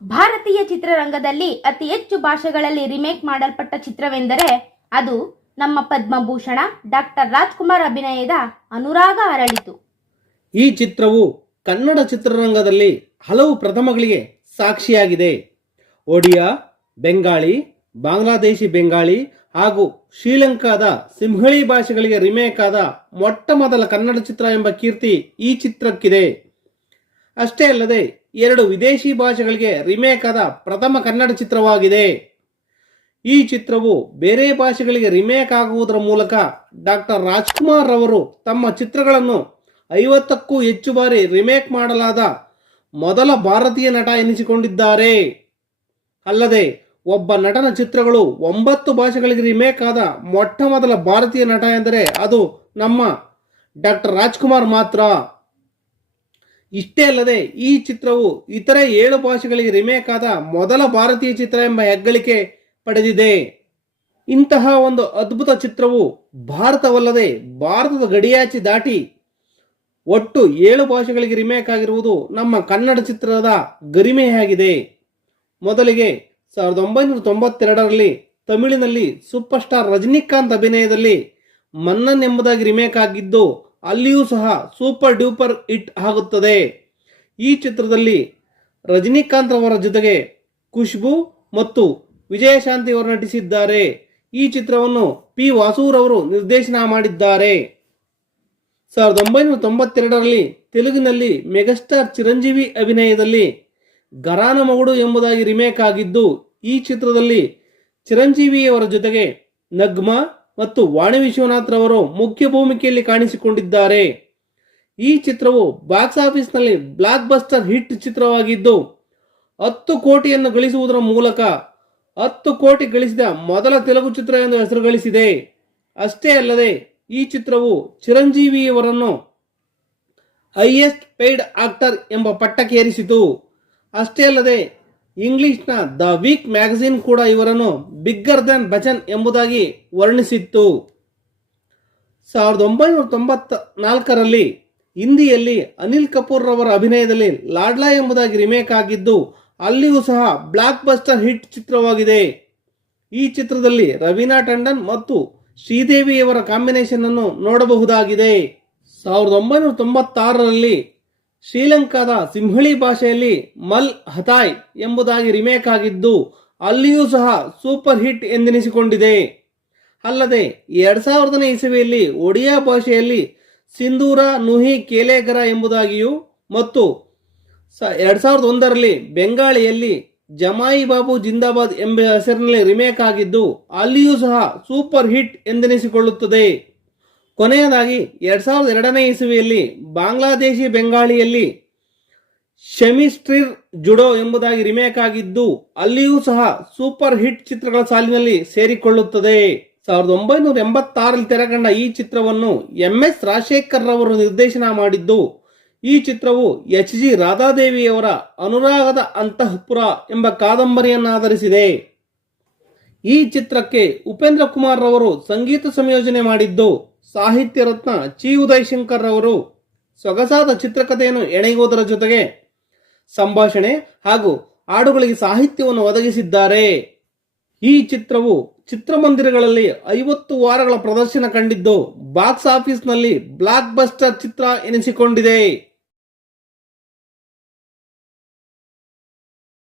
ಭಾರತೀಯ ಚಿತ್ರರಂಗದಲ್ಲಿ ಅತಿ ಹೆಚ್ಚು ಭಾಷೆಗಳಲ್ಲಿ ರಿಮೇಕ್ ಮಾಡಲ್ಪಟ್ಟ ಚಿತ್ರವೆಂದರೆ ಅದು ನಮ್ಮ ಪದ್ಮಭೂಷಣ ಡಾಕ್ಟರ್ ರಾಜ್ಕುಮಾರ್ ಅಭಿನಯದ ಅನುರಾಗ ಅರಳಿತು. ಈ ಚಿತ್ರವು ಕನ್ನಡ ಚಿತ್ರರಂಗದಲ್ಲಿ ಹಲವು ಪ್ರಥಮಗಳಿಗೆ ಸಾಕ್ಷಿಯಾಗಿದೆ. ಒಡಿಯಾ, ಬೆಂಗಾಳಿ, ಬಾಂಗ್ಲಾದೇಶಿ ಬೆಂಗಾಳಿ ಹಾಗೂ ಶ್ರೀಲಂಕಾದ ಸಿಂಹಳಿ ಭಾಷೆಗಳಿಗೆ ರಿಮೇಕ್ ಆದ ಮೊಟ್ಟ ಮೊದಲ ಕನ್ನಡ ಚಿತ್ರ ಎಂಬ ಕೀರ್ತಿ ಈ ಚಿತ್ರಕ್ಕಿದೆ. ಅಷ್ಟೇ ಅಲ್ಲದೆ ಎರಡು ವಿದೇಶಿ ಭಾಷೆಗಳಿಗೆ ರಿಮೇಕ್ ಆದ ಪ್ರಥಮ ಕನ್ನಡ ಚಿತ್ರವಾಗಿದೆ. ಈ ಚಿತ್ರವು ಬೇರೆ ಭಾಷೆಗಳಿಗೆ ರಿಮೇಕ್ ಆಗುವುದರ ಮೂಲಕ ಡಾಕ್ಟರ್ ರಾಜ್ಕುಮಾರ್ ಅವರು ತಮ್ಮ ಚಿತ್ರಗಳನ್ನು ಐವತ್ತಕ್ಕೂ ಹೆಚ್ಚು ಬಾರಿ ರಿಮೇಕ್ ಮಾಡಲಾದ ಮೊದಲ ಭಾರತೀಯ ನಟ ಎನಿಸಿಕೊಂಡಿದ್ದಾರೆ. ಅಲ್ಲದೆ ಒಬ್ಬ ನಟನ ಚಿತ್ರಗಳು ಒಂಬತ್ತು ಭಾಷೆಗಳಿಗೆ ರಿಮೇಕ್ ಆದ ಮೊಟ್ಟ ಮೊದಲ ಭಾರತೀಯ ನಟ ಎಂದರೆ ಅದು ನಮ್ಮ ಡಾಕ್ಟರ್ ರಾಜ್ಕುಮಾರ್ ಮಾತ್ರ. ಇಷ್ಟೇ ಅಲ್ಲದೆ ಈ ಚಿತ್ರವು ಇತರೆ ಏಳು ಭಾಷೆಗಳಿಗೆ ರಿಮೇಕ್ ಆದ ಮೊದಲ ಭಾರತೀಯ ಚಿತ್ರ ಎಂಬ ಹೆಗ್ಗಳಿಕೆ ಪಡೆದಿದೆ. ಇಂತಹ ಒಂದು ಅದ್ಭುತ ಚಿತ್ರವು ಭಾರತವಲ್ಲದೆ ಭಾರತದ ಗಡಿಯಾಚೆ ದಾಟಿ ಒಟ್ಟು ಏಳು ಭಾಷೆಗಳಿಗೆ ರಿಮೇಕ್ ಆಗಿರುವುದು ನಮ್ಮ ಕನ್ನಡ ಚಿತ್ರದ ಗರಿಮೆಯಾಗಿದೆ. ಮೊದಲಿಗೆ ಸಾವಿರದ ಒಂಬೈನೂರ ತೊಂಬತ್ತೆರಡರಲ್ಲಿ ತಮಿಳಿನಲ್ಲಿ ಸೂಪರ್ ಸ್ಟಾರ್ ರಜನಿಕಾಂತ್ ಅಭಿನಯದಲ್ಲಿ ಮನ್ನನ್ ಎಂಬುದಾಗಿ ರಿಮೇಕ್ ಆಗಿದ್ದು ಅಲ್ಲಿಯೂ ಸಹ ಸೂಪರ್ ಡ್ಯೂಪರ್ ಹಿಟ್ ಆಗುತ್ತದೆ. ಈ ಚಿತ್ರದಲ್ಲಿ ರಜನಿಕಾಂತ್ ಅವರ ಜೊತೆಗೆ ಖುಷ್ಬು ಮತ್ತು ವಿಜಯಶಾಂತಿ ಅವರು ನಟಿಸಿದ್ದಾರೆ. ಈ ಚಿತ್ರವನ್ನು ಪಿ ವಾಸೂರವರು ನಿರ್ದೇಶನ ಮಾಡಿದ್ದಾರೆ. ಸಾವಿರದ ಒಂಬೈನೂರ ತೊಂಬತ್ತೆರಡರಲ್ಲಿ ತೆಲುಗಿನಲ್ಲಿ ಮೆಗಾಸ್ಟಾರ್ ಚಿರಂಜೀವಿ ಅಭಿನಯದಲ್ಲಿ ಗರಾನ ಮಗುಡು ಎಂಬುದಾಗಿ ರಿಮೇಕ್ ಆಗಿದ್ದು, ಈ ಚಿತ್ರದಲ್ಲಿ ಚಿರಂಜೀವಿಯವರ ಜೊತೆಗೆ ನಗ್ಮಾ ಮತ್ತು ವಾಣಿ ವಿಶ್ವನಾಥ್ ರವರು ಮುಖ್ಯ ಭೂಮಿಕೆಯಲ್ಲಿ ಕಾಣಿಸಿಕೊಂಡಿದ್ದಾರೆ. ಈ ಚಿತ್ರವು ಬಾಕ್ಸ್ ಆಫೀಸ್ನಲ್ಲಿ ಬ್ಲಾಕ್ ಬಸ್ಟರ್ ಹಿಟ್ ಚಿತ್ರವಾಗಿದ್ದು, ಹತ್ತು ಕೋಟಿಯನ್ನು ಗಳಿಸುವುದರ ಮೂಲಕ ಹತ್ತು ಕೋಟಿ ಗಳಿಸಿದ ಮೊದಲ ತೆಲುಗು ಚಿತ್ರ ಎಂದು ಹೆಸರು ಗಳಿಸಿದೆ. ಅಷ್ಟೇ ಅಲ್ಲದೆ, ಈ ಚಿತ್ರವು ಚಿರಂಜೀವಿಯವರನ್ನು ಹೈಯೆಸ್ಟ್ ಪೇಯ್ಡ್ ಆಕ್ಟರ್ ಎಂಬ ಪಟ್ಟಕ್ಕೇರಿಸಿತು ಅಷ್ಟೇ ಅಲ್ಲದೆ ಇಂಗ್ಲಿಷ್ನ ದ ವೀಕ್ ಮ್ಯಾಗಝೀನ್ ಕೂಡ ಇವರನ್ನು ಬಿಗ್ಗರ್ ದನ್ ಬಚನ್ ಎಂಬುದಾಗಿ ವರ್ಣಿಸಿತ್ತು. ಸಾವಿರದ ಒಂಬೈನೂರ ತೊಂಬತ್ತ ನಾಲ್ಕರಲ್ಲಿ ಹಿಂದಿಯಲ್ಲಿ ಅನಿಲ್ ಕಪೂರ್ ರವರ ಅಭಿನಯದಲ್ಲಿ ಲಾಡ್ಲಾ ಎಂಬುದಾಗಿ ರಿಮೇಕ್ ಆಗಿದ್ದು, ಅಲ್ಲಿಯೂ ಸಹ ಬ್ಲಾಕ್ ಬಸ್ಟರ್ ಹಿಟ್ ಚಿತ್ರವಾಗಿದೆ. ಈ ಚಿತ್ರದಲ್ಲಿ ರವೀನಾ ಟಂಡನ್ ಮತ್ತು ಶ್ರೀದೇವಿಯವರ ಕಾಂಬಿನೇಷನ್ ಅನ್ನು ನೋಡಬಹುದಾಗಿದೆ. ಸಾವಿರದ ಒಂಬೈನೂರ ತೊಂಬತ್ತಾರರಲ್ಲಿ ಶ್ರೀಲಂಕಾದ ಸಿಂಹಳಿ ಭಾಷೆಯಲ್ಲಿ ಮಲ್ ಹತಾಯ್ ಎಂಬುದಾಗಿ ರಿಮೇಕ್ ಆಗಿದ್ದು, ಅಲ್ಲಿಯೂ ಸಹ ಸೂಪರ್ ಹಿಟ್ ಎಂದೆನಿಸಿಕೊಂಡಿದೆ. ಅಲ್ಲದೆ, ಎರಡ್ ಸಾವಿರದನೇ ಇಸವಿಯಲ್ಲಿ ಒಡಿಯಾ ಭಾಷೆಯಲ್ಲಿ ಸಿಂಧೂರ ನುಹಿ ಕೇಲೇಗರ ಎಂಬುದಾಗಿಯೂ ಮತ್ತು ಎರಡ್ ಸಾವಿರದ ಒಂದರಲ್ಲಿ ಬೆಂಗಾಳಿಯಲ್ಲಿ ಜಮಾಯಿ ಬಾಬು ಜಿಂದಾಬಾದ್ ಎಂಬ ಹೆಸರಿನಲ್ಲಿ ರಿಮೇಕ್ ಆಗಿದ್ದು, ಅಲ್ಲಿಯೂ ಸಹ ಸೂಪರ್ ಹಿಟ್ ಎಂದೆನಿಸಿಕೊಳ್ಳುತ್ತದೆ. ಕೊನೆಯದಾಗಿ ಎರಡ್ ಸಾವಿರದ ಎರಡನೇ ಇಸವಿಯಲ್ಲಿ ಬಾಂಗ್ಲಾದೇಶಿ ಬೆಂಗಾಳಿಯಲ್ಲಿ ಶಮಿಸ್ಟ್ರಿರ್ ಜುಡೋ ಎಂಬುದಾಗಿ ರಿಮೇಕ್ ಆಗಿದ್ದು, ಅಲ್ಲಿಯೂ ಸಹ ಸೂಪರ್ ಹಿಟ್ ಚಿತ್ರಗಳ ಸಾಲಿನಲ್ಲಿ ಸೇರಿಕೊಳ್ಳುತ್ತದೆ. ಸಾವಿರದ ಒಂಬೈನೂರ ಎಂಬತ್ತಾರಲ್ಲಿ ತೆರೆಕಂಡ ಈ ಚಿತ್ರವನ್ನು ಎಂ ಎಸ್ ರಾಜಶೇಖರ್ ರವರು ನಿರ್ದೇಶನ ಮಾಡಿದ್ದು, ಈ ಚಿತ್ರವು ಎಚ್ ಜಿ ರಾಧಾದೇವಿಯವರ ಅನುರಾಗದ ಅಂತಃಪುರ ಎಂಬ ಕಾದಂಬರಿಯನ್ನಾಧರಿಸಿದೆ. ಈ ಚಿತ್ರಕ್ಕೆ ಉಪೇಂದ್ರ ಕುಮಾರ್ ರವರು ಸಂಗೀತ ಸಂಯೋಜನೆ ಮಾಡಿದ್ದು ಸಾಹಿತ್ಯ ರತ್ನ ಚಿ ಉದಯ್ ಶಂಕರ್ ರವರು ಸೊಗಸಾದ ಚಿತ್ರಕಥೆಯನ್ನು ಎಣೆಯುವುದರ ಜೊತೆಗೆ ಸಂಭಾಷಣೆ ಹಾಗೂ ಹಾಡುಗಳಿಗೆ ಸಾಹಿತ್ಯವನ್ನು ಒದಗಿಸಿದ್ದಾರೆ. ಈ ಚಿತ್ರವು ಚಿತ್ರಮಂದಿರಗಳಲ್ಲಿ ಐವತ್ತು ವಾರಗಳ ಪ್ರದರ್ಶನ ಕಂಡಿದ್ದು ಬಾಕ್ಸ್ ಆಫೀಸ್ನಲ್ಲಿ ಬ್ಲಾಕ್ ಬಸ್ಟರ್ ಚಿತ್ರ ಎನಿಸಿಕೊಂಡಿದೆ.